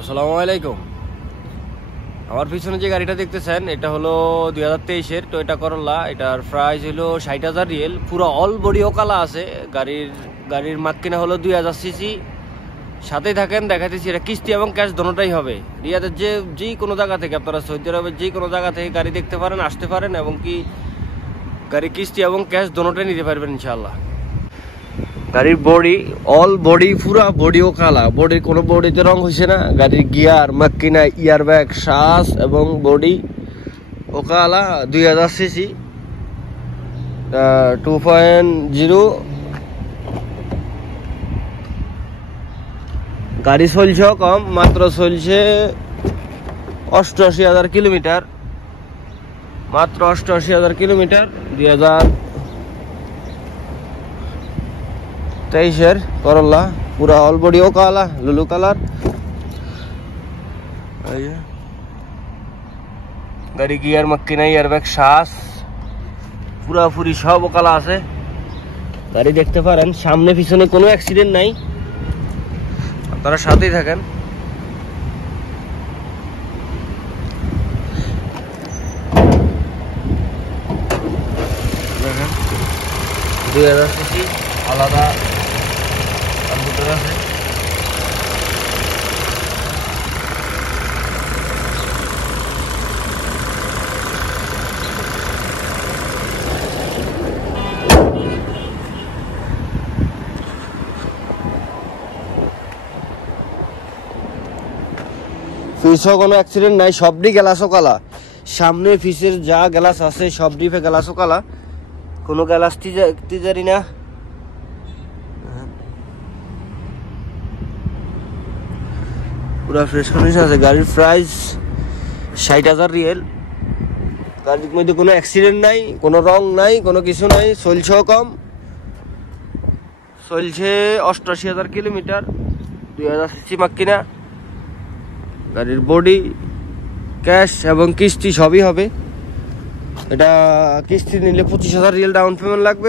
আসসালামু আলাইকুম। আমার পিছনে যে গাড়িটা দেখতেছেন এটা হলো 2023-এর টয়োটা করোলা। এটার প্রাইস হলো 60,000 রিয়েল। পুরো অল বডি ওকালা আছে। গাড়ির মাত্কিনা হলো 2000 সিসি। সাথেই থাকেন, দেখাতেছি। এটা কিস্তি এবং ক্যাশ দোনোটাই হবে। রিয়াদের যে কোনো জায়গা থেকে, আপনারা সৌদি আরবের যে কোনো জায়গা থেকে গাড়ি দেখতে পারেন, আসতে পারেন, এবং কি গাড়ি কিস্তি এবং ক্যাশ দোনোটাই নিতে পারবেন ইনশাআল্লাহ। গাড়ির বডি অল বডি পুরা বডি ও কালা। বডির কোনো বডিতে রং হয়েছে না। গাড়ির গিয়ার, মাক্কিনা, ইয়ার ব্যাগ, শ্বাস এবং বডি ও কালা। 2000 সিসি, 2.0। গাড়ি চলছে কম, মাত্র চলছে 88,000 কিলোমিটার। মাত্র 88,000 কিলোমিটার। 2023-এর করোলা, পুরা অল বডি ও কালা, লুলু কালার। গাড়ি গিয়ার, মাক্কিনা, ইয়ার ব্যাগ, শ্বাস পুরাপুরি সব ও কালা আছে। গাড়ি দেখতে পারেন, সামনে পিছনে কোনো অ্যাক্সিডেন্ট নাই। আপনারা সাথেই থাকেন। দেখেন 2000 সিসি, আলাদা কম্পিউটার আছে। ফিসও কোনো অ্যাক্সিডেন্ট নাই, সবটি গ্লাসও কালা। সামনে ফিসের যা গ্লাস আছে সবটি গ্লাসও কালা, কোনো গ্লাস জানি না। পুরা ফ্রেশ কন্ডিশন আছে। গাড়ির প্রাইস 60,000 রিয়েল। গাড়ির মধ্যে কোনো অ্যাক্সিডেন্ট নাই, কোনো রং নাই, কোনো কিছু নাই। চলছেও কম, চলছে 88,000 কিলোমিটার। 2000 সিসি মাক্কিনা। গাড়ির বডি, ক্যাশ এবং কিস্তি সবই হবে। এটা কিস্তি নিলে 25,000 রিয়েল ডাউন পেমেন্ট লাগবে।